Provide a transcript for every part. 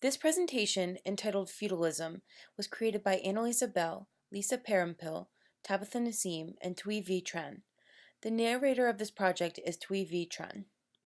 This presentation, entitled Feudalism, was created by Annalisa Bell, Lisa Parampil, Tabitha Nasim, and ThuyVy Tran. The narrator of this project is ThuyVy Tran.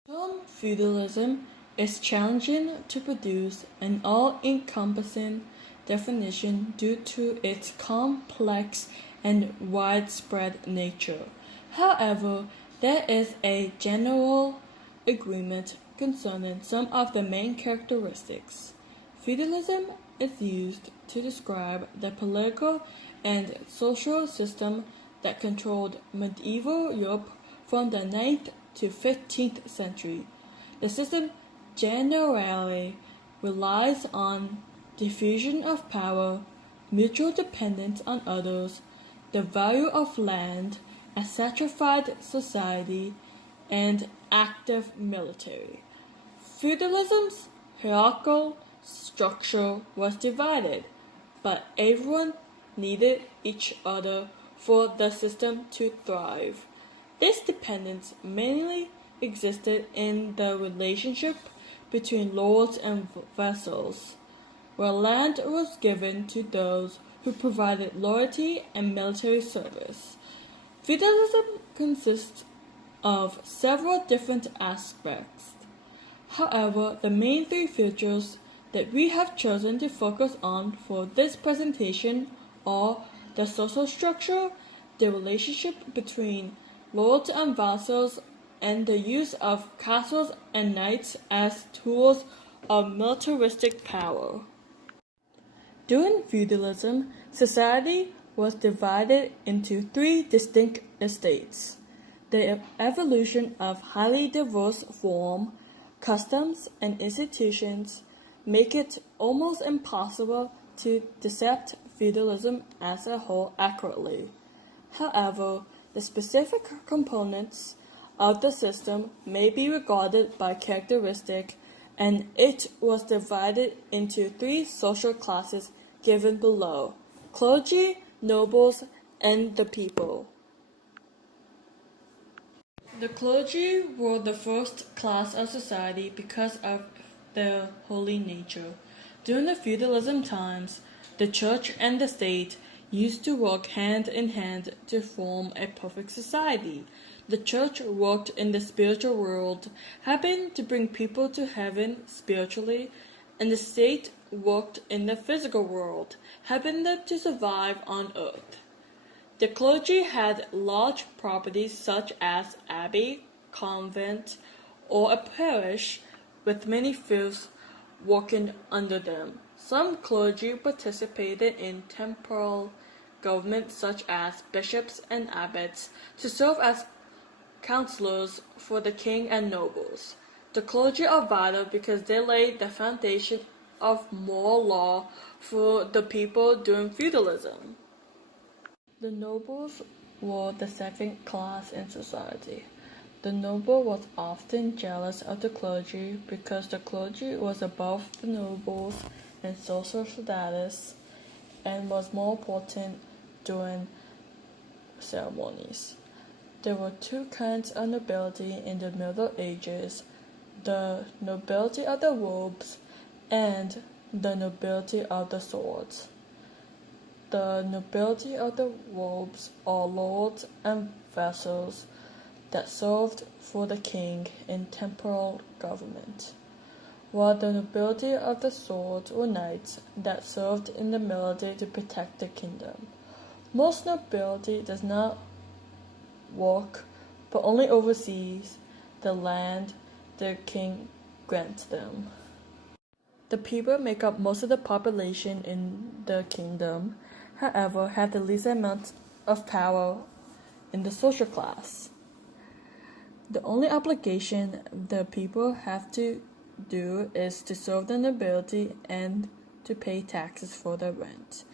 Film feudalism is challenging to produce an all-encompassing definition due to its complex and widespread nature. However, there is a general agreement concerning some of the main characteristics. Feudalism is used to describe the political and social system that controlled medieval Europe from the 9th to 15th century. The system generally relies on diffusion of power, mutual dependence on others, the value of land, a stratified society, and active military. Feudalism's hierarchical structure was divided, but everyone needed each other for the system to thrive. This dependence mainly existed in the relationship between lords and vassals, where land was given to those who provided loyalty and military service. Feudalism consists of several different aspects. However, the main three features that we have chosen to focus on for this presentation are the social structure, the relationship between lords and vassals, and the use of castles and knights as tools of militaristic power. During feudalism, society was divided into three distinct estates. The evolution of highly diverse form, customs, and institutions make it almost impossible to dissect feudalism as a whole accurately. However, the specific components of the system may be regarded by characteristic, and it was divided into three social classes given below: clergy, nobles, and the people. The clergy were the first class of society because of their holy nature. During the feudalism times, the church and the state used to work hand in hand to form a perfect society. The church worked in the spiritual world, helping to bring people to heaven spiritually, and the state worked in the physical world, helping them to survive on earth. The clergy had large properties such as abbey, convent, or a parish, with many fiefs working under them. Some clergy participated in temporal government such as bishops and abbots to serve as counselors for the king and nobles. The clergy are vital because they laid the foundation of moral law for the people during feudalism. The nobles were the second class in society. The noble was often jealous of the clergy because the clergy was above the nobles in social status and was more important during ceremonies. There were two kinds of nobility in the Middle Ages: the nobility of the robes and the nobility of the swords. The nobility of the robes are lords and vassals that served for the king in temporal government, while the nobility of the swords were knights that served in the military to protect the kingdom. Most nobility does not work, but only oversees the land the king grants them. The people make up most of the population in the kingdom, however, have the least amount of power in the social class. The only obligation the people have to do is to serve the nobility and to pay taxes for their rent.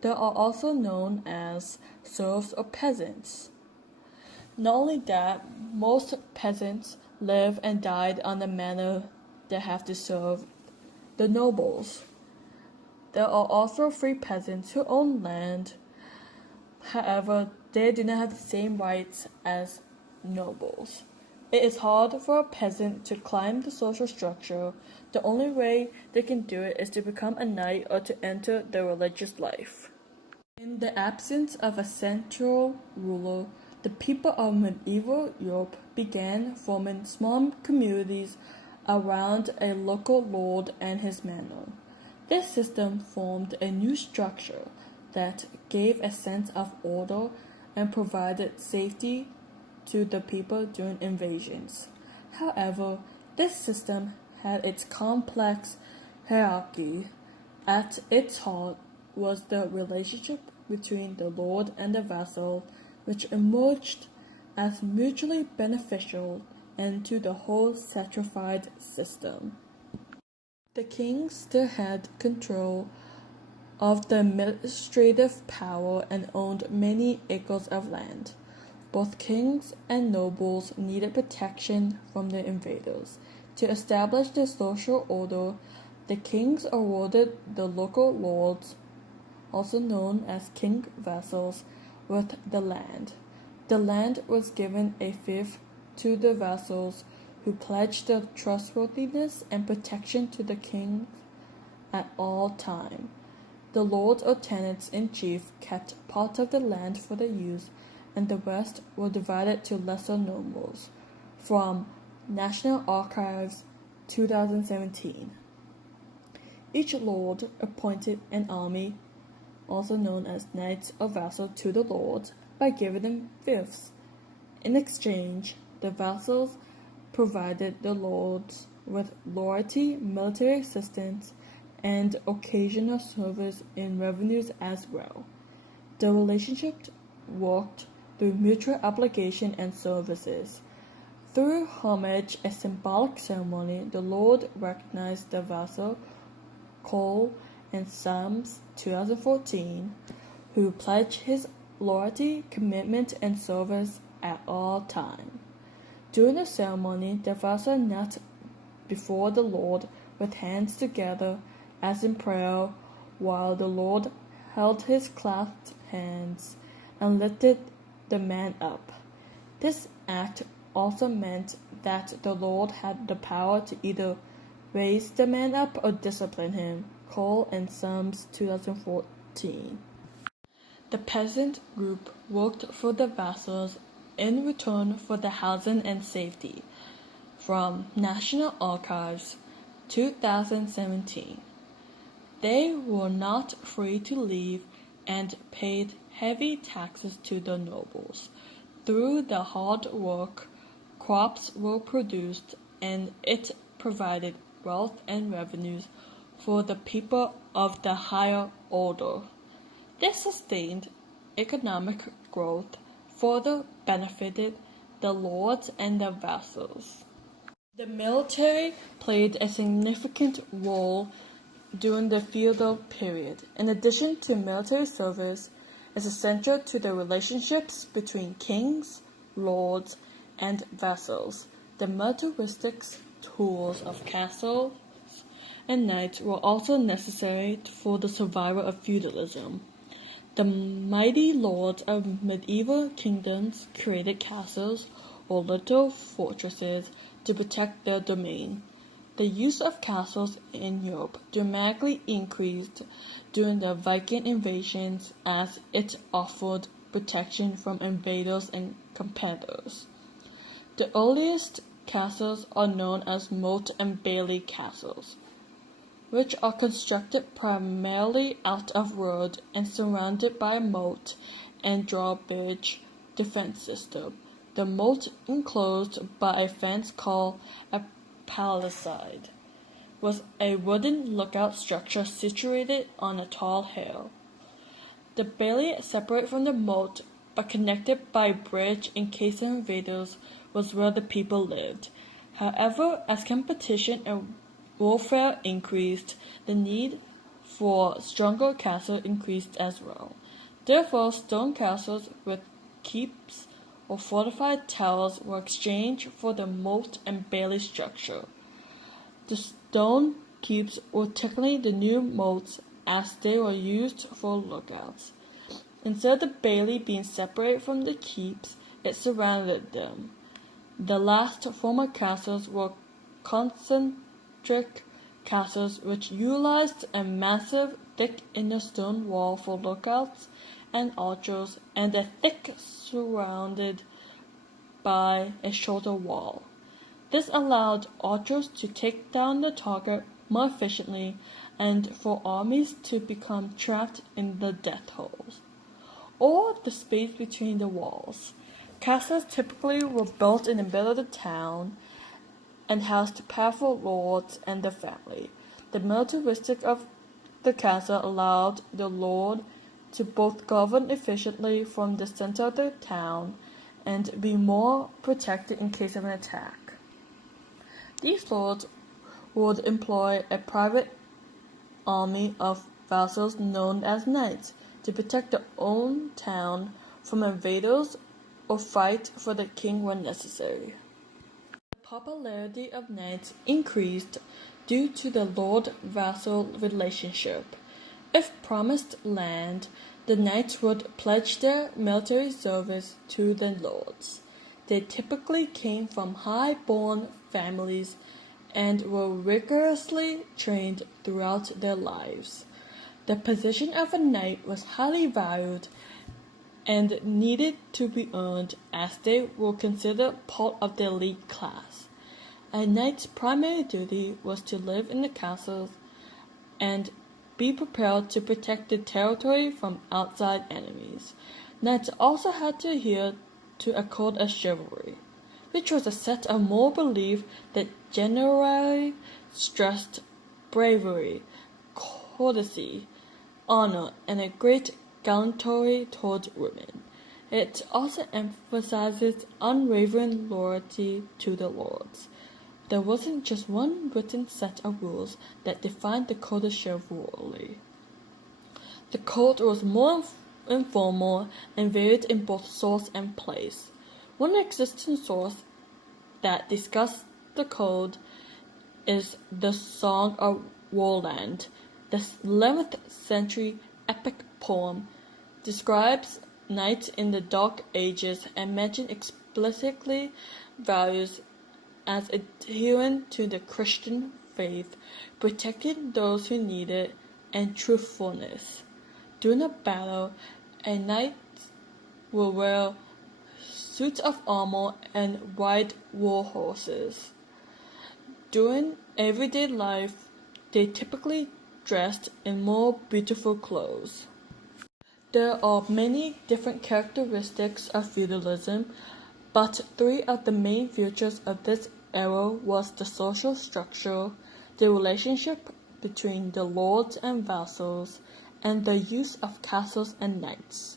They are also known as serfs or peasants. Not only that, most peasants live and died on the manor they have to serve the nobles. There are also free peasants who own land. However, they do not have the same rights as nobles. It is hard for a peasant to climb the social structure. The only way they can do it is to become a knight or to enter the religious life. In the absence of a central ruler, the people of medieval Europe began forming small communities around a local lord and his manor. This system formed a new structure that gave a sense of order and provided safety to the people during invasions. However, this system had its complex hierarchy. At its heart was the relationship between the lord and the vassal, which emerged as mutually beneficial into the whole stratified system. The king still had control of the administrative power and owned many acres of land. Both kings and nobles needed protection from the invaders. To establish the social order, the kings awarded the local lords, also known as king vassals, with the land. The land was given a fief to the vassals, who pledged their trustworthiness and protection to the king at all times. The lords or tenants-in-chief kept part of the land for their use, and the rest were divided to lesser nobles. From National Archives, 2017. Each lord appointed an army, also known as knights or vassals, to the lords by giving them fiefs. In exchange, the vassals provided the lords with loyalty, military assistance, and occasional service in revenues as well. The relationship worked through mutual obligation and services. Through homage, a symbolic ceremony, the lord recognized the vassal, Cole and Psalms 2014, who pledged his loyalty, commitment, and service at all times. During the ceremony, the vassal knelt before the lord with hands together as in prayer, while the lord held his clasped hands and lifted the man up. This act also meant that the lord had the power to either raise the man up or discipline him. Cole and Psalms 2014. The peasant group worked for the vassals in return for the housing and safety. From National Archives, 2017. They were not free to leave and paid heavy taxes to the nobles. Through the hard work, crops were produced, and it provided wealth and revenues for the people of the higher order. This sustained economic growth further benefited the lords and the vassals. The military played a significant role during the feudal period. In addition to military service, is essential to the relationships between kings, lords, and vassals. The militaristic tools of castles and knights were also necessary for the survival of feudalism. The mighty lords of medieval kingdoms created castles or little fortresses to protect their domain. The use of castles in Europe dramatically increased during the Viking invasions as it offered protection from invaders and competitors. The earliest castles are known as moat and bailey castles, which are constructed primarily out of wood and surrounded by a moat and drawbridge defense system. The moat, enclosed by a fence called a palisade, was a wooden lookout structure situated on a tall hill. The bailey, separate from the moat but connected by a bridge in case of invaders, was where the people lived. However, as competition and warfare increased, the need for stronger castles increased as well. Therefore, stone castles with keeps or fortified towers were exchanged for the moat and bailey structure. The stone keeps were technically the new moats as they were used for lookouts. Instead of the bailey being separated from the keeps, it surrounded them. The last former castles were concentric castles which utilized a massive, thick inner stone wall for lookouts and archers, and a thick surrounded by a shorter wall. This allowed archers to take down the target more efficiently and for armies to become trapped in the death holes, or the space between the walls. Castles typically were built in the middle of the town and housed powerful lords and their family. The militaristic of the castle allowed the lord to both govern efficiently from the center of the town and be more protected in case of an attack. These lords would employ a private army of vassals known as knights to protect their own town from invaders or fight for the king when necessary. The popularity of knights increased due to the lord-vassal relationship. If promised land, the knights would pledge their military service to the lords. They typically came from high-born families and were rigorously trained throughout their lives. The position of a knight was highly valued and needed to be earned, as they were considered part of the elite class. A knight's primary duty was to live in the castles and be prepared to protect the territory from outside enemies. Knights also had to adhere to a code of chivalry, which was a set of moral beliefs that generally stressed bravery, courtesy, honor, and a great gallantry towards women. It also emphasizes unwavering loyalty to the lords. There wasn't just one written set of rules that defined the code of chivalry. The code was more informal and varied in both source and place. One existing source that discusses the code is the Song of Roland. The 11th century epic poem describes knights in the Dark Ages and mentions explicitly values as adherent to the Christian faith, protecting those who need it, and truthfulness. During a battle, a knight will wear suits of armor and ride war horses. During everyday life, they typically dressed in more beautiful clothes. There are many different characteristics of feudalism, but three of the main features of this era was the social structure, the relationship between the lords and vassals, and the use of castles and knights.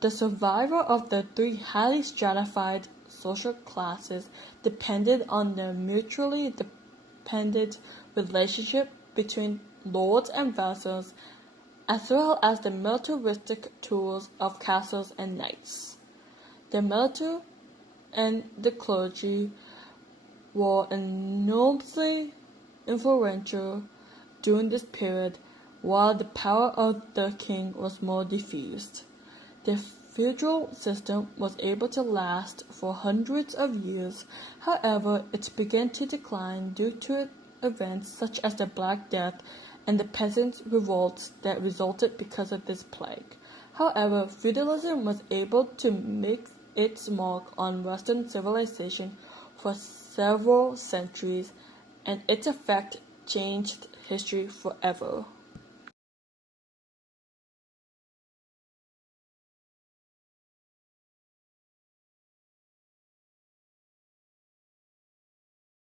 The survival of the three highly stratified social classes depended on the mutually dependent relationship between lords and vassals, as well as the militaristic tools of castles and knights. The military and the clergy were enormously influential during this period, while the power of the king was more diffused. The feudal system was able to last for hundreds of years. However, it began to decline due to events such as the Black Death and the peasants' revolts that resulted because of this plague. However, feudalism was able to make its mark on Western civilization for several centuries, and its effect changed history forever.